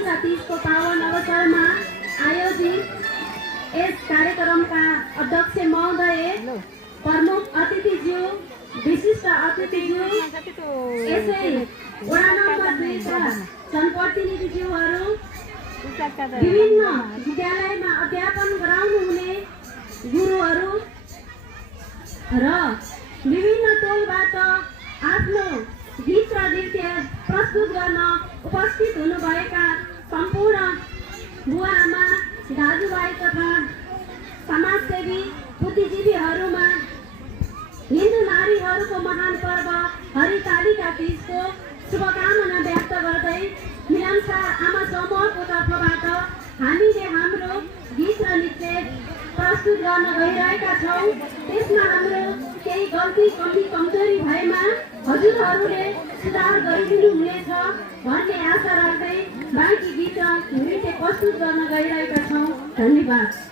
कालीका तीजको पावन अवसरमा आयोजित यस कार्यक्रमका अध्यक्ष महोदय, प्रमुख अतिथिज्यू, विशिष्ट अतिथिज्यू, यसै वडा नम्बर 2 का जनप्रतिनिधिज्यूहरू, विभिन्न विद्यालयमा अध्यापन गराउनुहुने गुरुहरू र विभिन्न टोलबाट आफ्नो गीत र नृत्य प्रस्तुत गर्न उपस्थित हुनुभएका सम्पूर्ण बुवा आमा, दाजुभाइ तथा समाजसेवी बुद्धिजीवीहरूमा हिन्दू नारीहरूको महान पर्व हरितालिका तीजको शुभकामना व्यक्त गर्दै मिलनसार आमा समूहको तर्फबाट हामीले हाम्रो गीत र नृत्य प्रस्तुत गर्न गइरहेका छौँ। त्यसमा हाम्रो केही गल्ती कमी कमजोरी भएमा हजुरहरूले सुधार गरिदिनु हुनेछ भन्ने आशा राख्दै बाँकी गीत र नृत्य प्रस्तुत गर्न गइरहेका छौँ। धन्यवाद।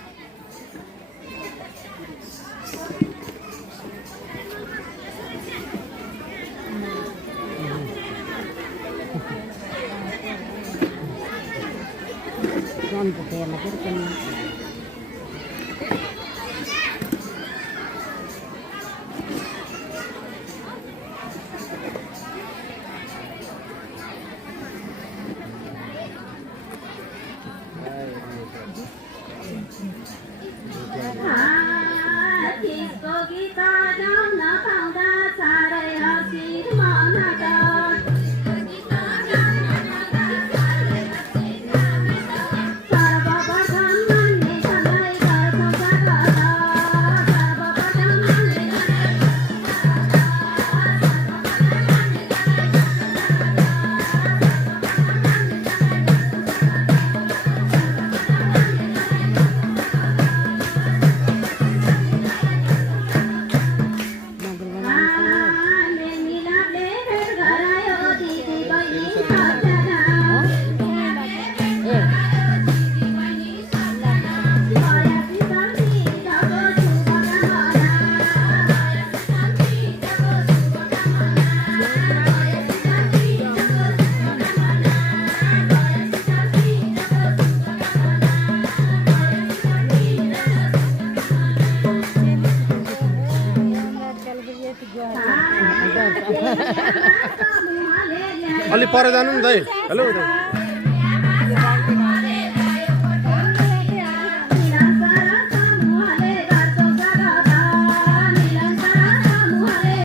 अलि पर जानु नि दाइ। हेलो